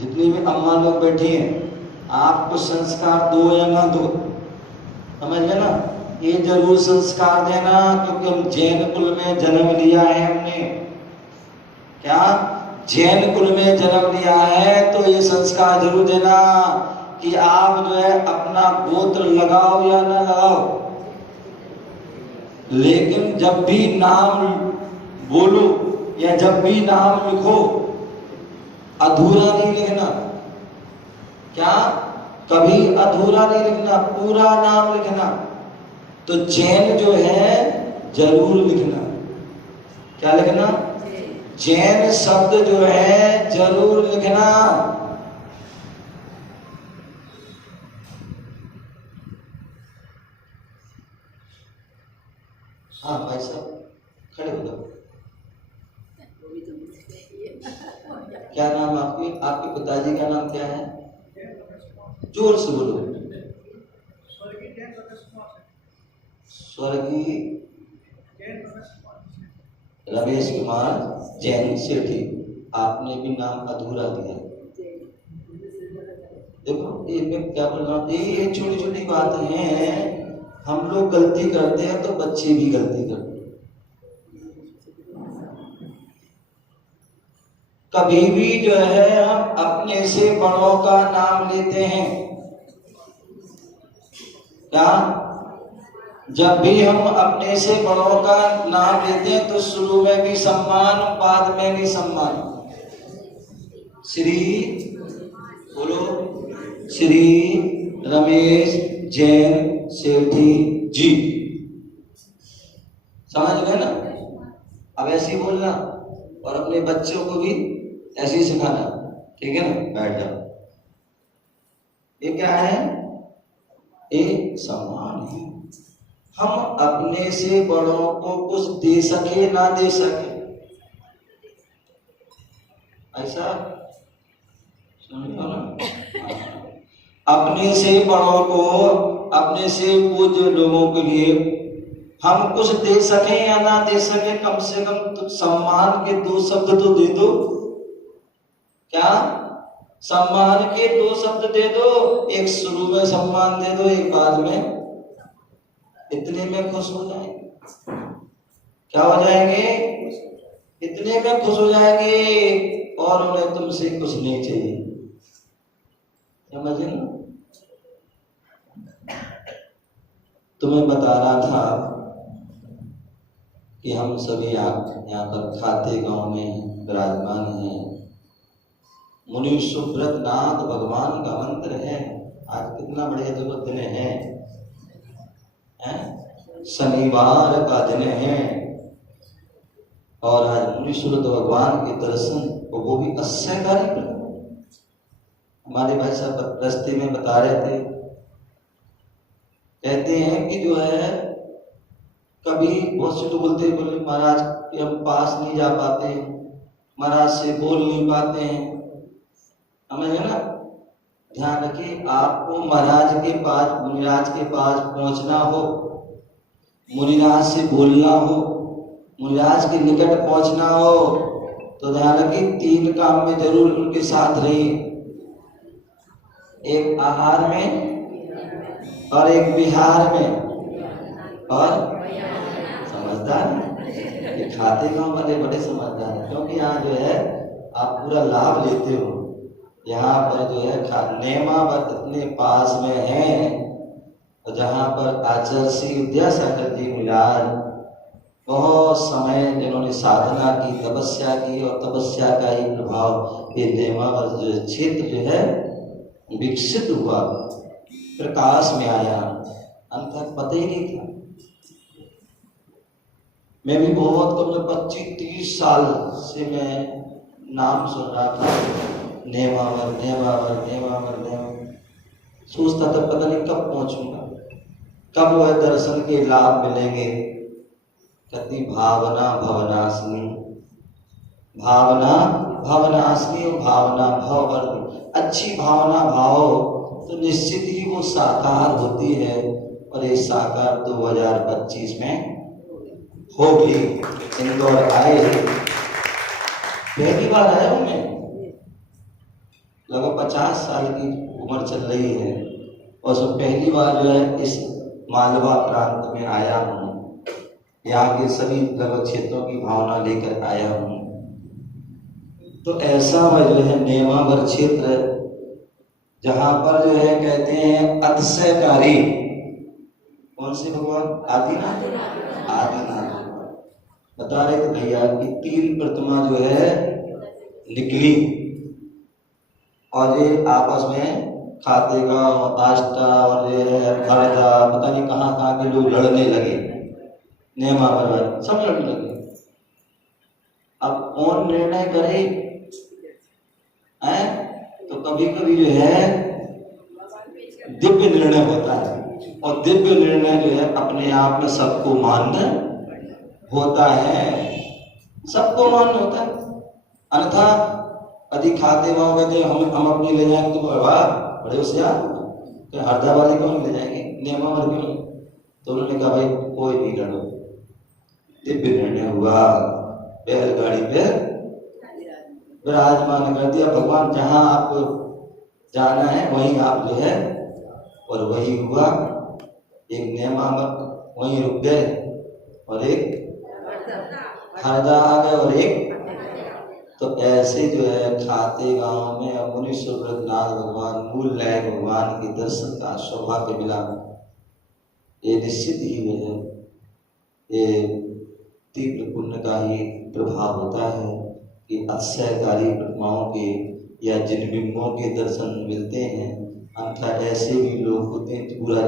जितनी भी अम्मा लोग बैठी हैं, आपको संस्कार दो या ना दो, समझ में ना, ये जरूर संस्कार देना, क्योंकि हम जैन कुल में जन्म लिया है हमने। क्या जैन कुल में जन्म लिया है तो ये संस्कार जरूर देना कि आप जो है अपना गोत्र लगाओ या ना लगाओ, लेकिन जब भी नाम बोलो या जब भी नाम लिखो अधूरा नहीं लिखना। क्या कभी अधूरा नहीं लिखना, पूरा नाम लिखना। तो जैन जो है जरूर लिखना। क्या लिखना? जैन शब्द जो है जरूर लिखना। हाँ भाई साहब खड़े हो जाओ। क्या नाम आपके पिताजी का नाम क्या है? जोर से बोलो। स्वर्गीय रमेश कुमार जैन सेठी। आपने भी नाम अधूरा दिया। देखो ये मैं क्या बोल रहा हूँ, ये छोटी छोटी बातें हैं। हम लोग गलती करते हैं तो बच्चे भी गलती करते हैं। कभी भी जो है हम अपने से बड़ों का नाम लेते हैं। क्या जब भी हम अपने से बड़ों का नाम लेते हैं तो शुरू में भी सम्मान, बाद में भी सम्मान। श्री बोलो, श्री रमेश जैन सेठी जी। समझ गए ना? अब ऐसे ही बोलना और अपने बच्चों को भी ऐसे ही सिखाना। ठीक है ना? बैठ जाओ। ये क्या है? एक सम्मान है। हम अपने से बड़ों को कुछ दे सके ना दे सके, ऐसा सुनिए ना। अपने से बड़ों को, अपने से पूज्य लोगों के लिए हम कुछ दे सके या ना दे सके, कम से कम तो सम्मान के दो शब्द तो दे दो। क्या सम्मान के दो शब्द दे दो, एक शुरू में सम्मान दे दो, एक बाद में। इतने में खुश हो जाएंगे। क्या हो जाएंगे? इतने में खुश हो जाएंगे और उन्हें तुमसे कुछ नहीं चाहिए। समझे ना? तुम्हें बता रहा था कि हम सभी यहाँ पर खाते गांव में विराजमान हैं। मुनि सुब्रत नाथ भगवान का मंत्र है। आज कितना बढ़िया जो दिन है, शनिवार का दिन है और आज मुनि सुब्रत भगवान के दर्शन, वो भी अश्चर्यकारी। हमारे भाई साहब रास्ते में बता रहे थे, कहते हैं कि जो है कभी बहुत से तो बोलते महाराज कि हम पास नहीं जा पाते, महाराज से बोल नहीं पाते हैं। समझे ना? ध्यान रखिए, आपको महाराज के पास, मुनिराज के पास पहुंचना हो, मुनिराज से बोलना हो, मुनिराज के निकट पहुंचना हो, तो ध्यान रखिए तीन काम में जरूर उनके साथ रहिए। एक आहार में और एक विहार में और समझदार। ये खाते गांव वाले बड़े समझदार हैं, क्योंकि यहाँ जो है आप पूरा लाभ लेते हो। यहाँ पर जो है नेमावत इतने पास में है, और जहाँ पर आचार्य श्री विद्यासागर जी मिलार बहुत समय जिन्होंने साधना की, तपस्या की, और तपस्या का ही प्रभाव ये नेमावत जो क्षेत्र जो है विकसित हुआ, प्रकाश में आया। अंत तक पता ही नहीं था। मैं भी बहुत कम 25-30 साल से मैं नाम सुन रहा था, नेमावर नेमावर नेमावर नेमावर। सोचता था पता नहीं कब पहुंचूंगा, कब वह दर्शन के लाभ मिलेंगे। कहती भावना भवनाशनी, भावना भवनाशनी और भावना भववर्धनी। अच्छी भावना भाव तो निश्चित ही वो साकार होती है, और ये साकार 2025 में होगी। इंदौर आए, पहली बार आया हूं मैं, लगभग 50 साल की उम्र चल रही है और उसमें पहली बार जो है इस मालवा प्रांत में आया हूँ। यहाँ के सभी लगभग क्षेत्रों की भावना लेकर आया हूँ। तो ऐसा वह जो है नेमावर क्षेत्र जहाँ पर जो है कहते हैं अतिशयकारी, कौन से भगवान? आदिनाथ। आदिनाथ बता रहे थे भैया कि 3 प्रतिमा जो है निकली और ये आपस में खातेगा और आष्टा और ये खरजा पता नहीं कहाँ कहाँ के लोग लड़ने लगे, नेमावर सब लड़ने लगे। अब कौन निर्णय करे है? तो कभी कभी जो है दिव्य निर्णय होता है और दिव्य निर्णय जो है अपने आप में सबको मान्य होता है, सबको मान्य होता है। अन्यथा यदि खाते भाव कहते हम अपनी ले जाएंगे तो वाह बड़े होशियार, तो हरदा वाले क्यों नहीं ले जाएंगे, नेमावर क्यों नहीं? तो उन्होंने कहा भाई कोई नहीं लड़ो। दिव्य निर्णय हुआ, बैलगाड़ी पे विराजमान कर दिया। भगवान जहां आपको जाना है वहीं आप जो है, और वही हुआ। एक नेमावर वहीं रुक गए और एक हरदा आ गए और एक, तो ऐसे जो है खाते गांव में मुनि सुब्रतनाथ भगवान मूल लय भगवान के दर्शन का सौभाग्य मिला। ये निश्चित ही जो है ये तीव्र पुण्य का ही प्रभाव होता है कि अतिशयकारी प्रतिमाओं के या जिन बिंबों के दर्शन मिलते हैं। अन्यथा ऐसे भी लोग होते हैं पूरा